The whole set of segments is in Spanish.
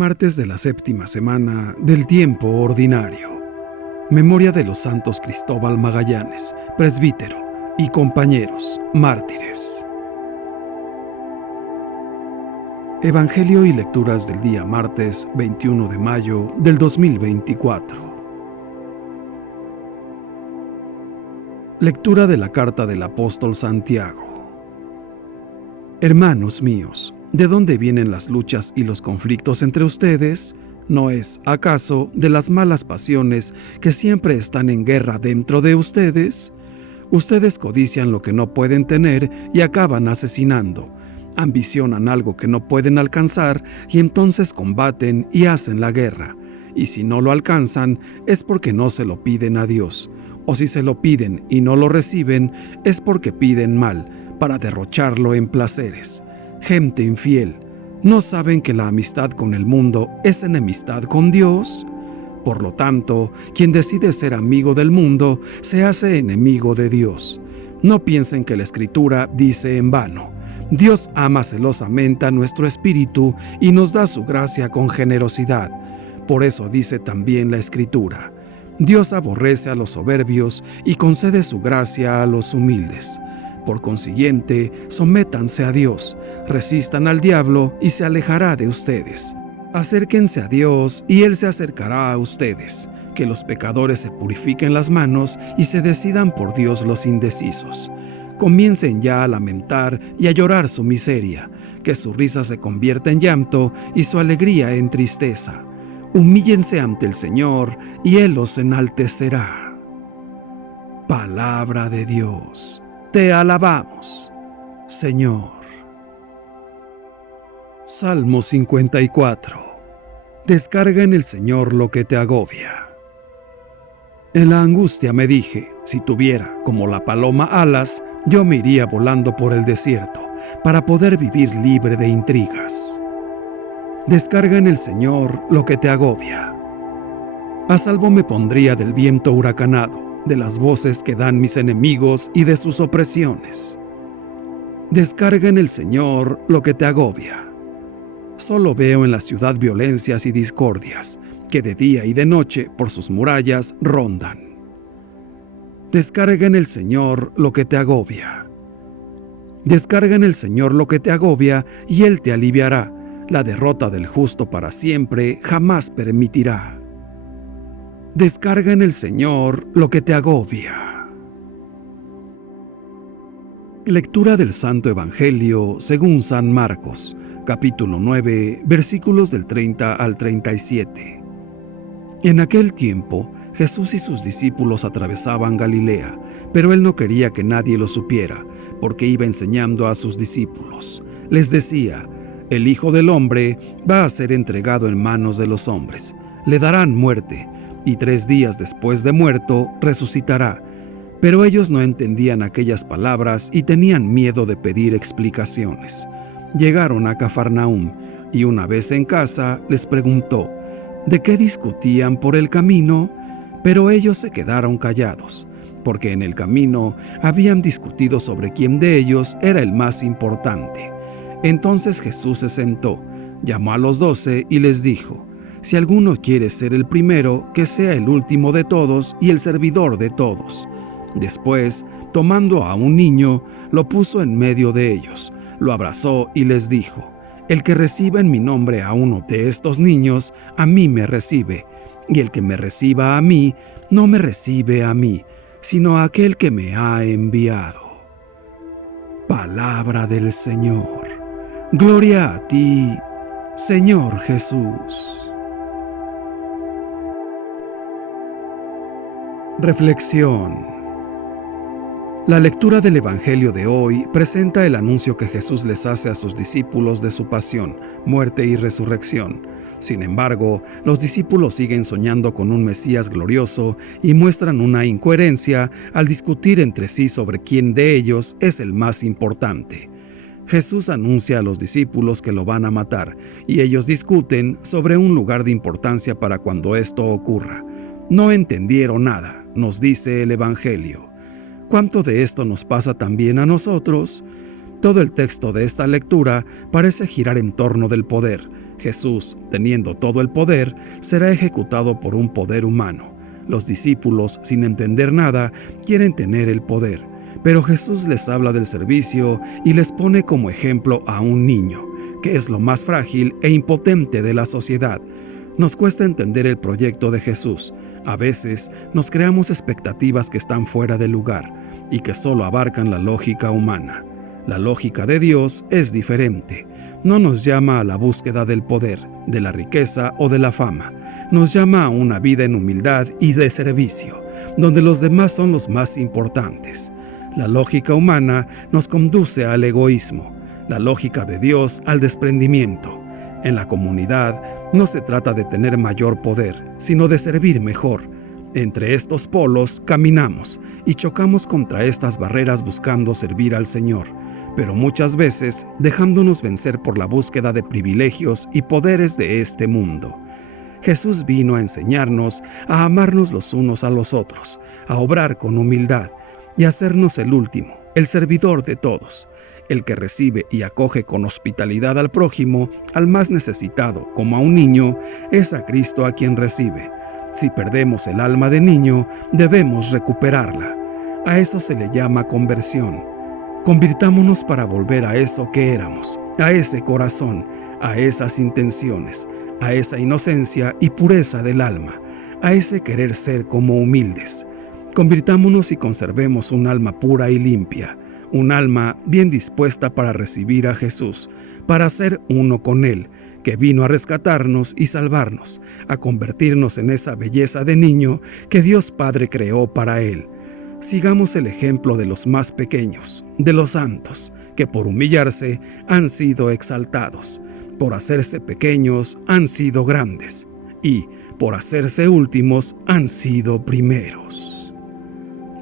Martes de la séptima semana del tiempo ordinario. Memoria de los santos Cristóbal Magallanes, presbítero, y compañeros, mártires. Evangelio y lecturas del día martes 21 de mayo del 2024. Lectura de la carta del apóstol Santiago. Hermanos míos, ¿de dónde vienen las luchas y los conflictos entre ustedes? ¿No es, acaso, de las malas pasiones que siempre están en guerra dentro de ustedes? Ustedes codician lo que no pueden tener y acaban asesinando. Ambicionan algo que no pueden alcanzar y entonces combaten y hacen la guerra. Y si no lo alcanzan, es porque no se lo piden a Dios. O si se lo piden y no lo reciben, es porque piden mal, para derrocharlo en placeres. Gente infiel, ¿no saben que la amistad con el mundo es enemistad con Dios? Por lo tanto, quien decide ser amigo del mundo, se hace enemigo de Dios. No piensen que la Escritura dice en vano: Dios ama celosamente a nuestro espíritu y nos da su gracia con generosidad. Por eso dice también la Escritura: Dios aborrece a los soberbios y concede su gracia a los humildes. Por consiguiente, sométanse a Dios, resistan al diablo y se alejará de ustedes. Acérquense a Dios y Él se acercará a ustedes. Que los pecadores se purifiquen las manos y se decidan por Dios los indecisos. Comiencen ya a lamentar y a llorar su miseria, que su risa se convierta en llanto y su alegría en tristeza. Humíllense ante el Señor y Él los enaltecerá. Palabra de Dios. Te alabamos, Señor. Salmo 54. Descarga en el Señor lo que te agobia. En la angustia me dije, si tuviera, como la paloma, alas, yo me iría volando por el desierto, para poder vivir libre de intrigas. Descarga en el Señor lo que te agobia. A salvo me pondría del viento huracanado, de las voces que dan mis enemigos y de sus opresiones. Descarga en el Señor lo que te agobia. Solo veo en la ciudad violencias y discordias, que de día y de noche por sus murallas rondan. Descarga en el Señor lo que te agobia. Descarga en el Señor lo que te agobia y Él te aliviará. La derrota del justo para siempre jamás permitirá. Descarga en el Señor lo que te agobia. Lectura del Santo Evangelio según San Marcos, capítulo 9, versículos del 30 al 37. En aquel tiempo, Jesús y sus discípulos atravesaban Galilea, pero Él no quería que nadie lo supiera, porque iba enseñando a sus discípulos. Les decía: el Hijo del Hombre va a ser entregado en manos de los hombres. Le darán muerte, y 3 días después de muerto resucitará. Pero ellos no entendían aquellas palabras y tenían miedo de pedir explicaciones. Llegaron a Cafarnaúm, y una vez en casa les preguntó de qué discutían por el camino, pero ellos se quedaron callados, porque en el camino habían discutido sobre quién de ellos era el más importante. Entonces Jesús se sentó, llamó a los 12 y les dijo: si alguno quiere ser el primero, que sea el último de todos y el servidor de todos. Después, tomando a un niño, lo puso en medio de ellos, lo abrazó y les dijo: el que reciba en mi nombre a uno de estos niños, a mí me recibe, y el que me reciba a mí, no me recibe a mí, sino a aquel que me ha enviado. Palabra del Señor. Gloria a ti, Señor Jesús. Reflexión. La lectura del Evangelio de hoy presenta el anuncio que Jesús les hace a sus discípulos de su pasión, muerte y resurrección. Sin embargo, los discípulos siguen soñando con un Mesías glorioso y muestran una incoherencia al discutir entre sí sobre quién de ellos es el más importante. Jesús anuncia a los discípulos que lo van a matar, y ellos discuten sobre un lugar de importancia para cuando esto ocurra. No entendieron nada, nos dice el Evangelio. ¿Cuánto de esto nos pasa también a nosotros? Todo el texto de esta lectura parece girar en torno del poder. Jesús, teniendo todo el poder, será ejecutado por un poder humano. Los discípulos, sin entender nada, quieren tener el poder, pero Jesús les habla del servicio y les pone como ejemplo a un niño, que es lo más frágil e impotente de la sociedad. Nos cuesta entender el proyecto de Jesús. A veces nos creamos expectativas que están fuera de lugar y que solo abarcan la lógica humana. La lógica de Dios es diferente. No nos llama a la búsqueda del poder, de la riqueza o de la fama. Nos llama a una vida en humildad y de servicio, donde los demás son los más importantes. La lógica humana nos conduce al egoísmo, la lógica de Dios al desprendimiento. En la comunidad no se trata de tener mayor poder, sino de servir mejor. Entre estos polos caminamos y chocamos contra estas barreras buscando servir al Señor, pero muchas veces dejándonos vencer por la búsqueda de privilegios y poderes de este mundo. Jesús vino a enseñarnos a amarnos los unos a los otros, a obrar con humildad y a hacernos el último, el servidor de todos, el que recibe y acoge con hospitalidad al prójimo, al más necesitado, como a un niño, es a Cristo a quien recibe. Si perdemos el alma de niño, debemos recuperarla. A eso se le llama conversión. Convirtámonos para volver a eso que éramos, a ese corazón, a esas intenciones, a esa inocencia y pureza del alma, a ese querer ser como humildes. Convirtámonos y conservemos un alma pura y limpia, un alma bien dispuesta para recibir a Jesús, para ser uno con Él, que vino a rescatarnos y salvarnos, a convertirnos en esa belleza de niño que Dios Padre creó para Él. Sigamos el ejemplo de los más pequeños, de los santos, que por humillarse han sido exaltados, por hacerse pequeños han sido grandes, y por hacerse últimos han sido primeros.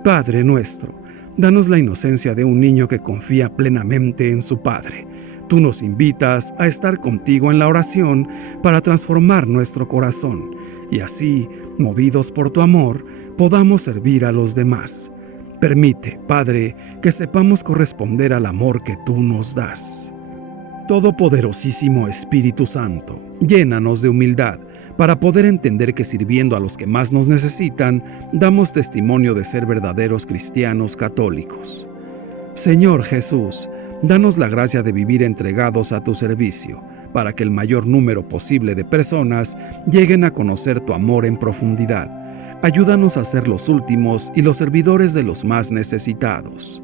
Padre nuestro, danos la inocencia de un niño que confía plenamente en su Padre. Tú nos invitas a estar contigo en la oración para transformar nuestro corazón y así, movidos por tu amor, podamos servir a los demás. Permite, Padre, que sepamos corresponder al amor que tú nos das. Todopoderosísimo Espíritu Santo, llénanos de humildad para poder entender que sirviendo a los que más nos necesitan, damos testimonio de ser verdaderos cristianos católicos. Señor Jesús, danos la gracia de vivir entregados a tu servicio, para que el mayor número posible de personas lleguen a conocer tu amor en profundidad. Ayúdanos a ser los últimos y los servidores de los más necesitados.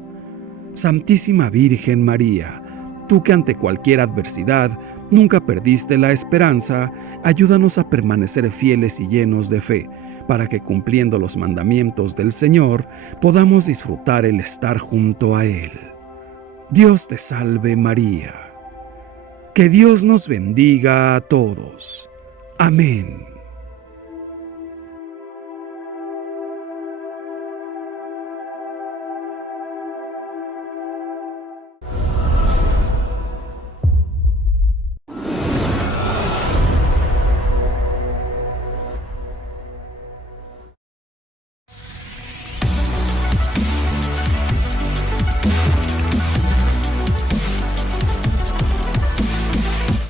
Santísima Virgen María, tú que ante cualquier adversidad nunca perdiste la esperanza, ayúdanos a permanecer fieles y llenos de fe, para que cumpliendo los mandamientos del Señor, podamos disfrutar el estar junto a Él. Dios te salve María. Que Dios nos bendiga a todos. Amén.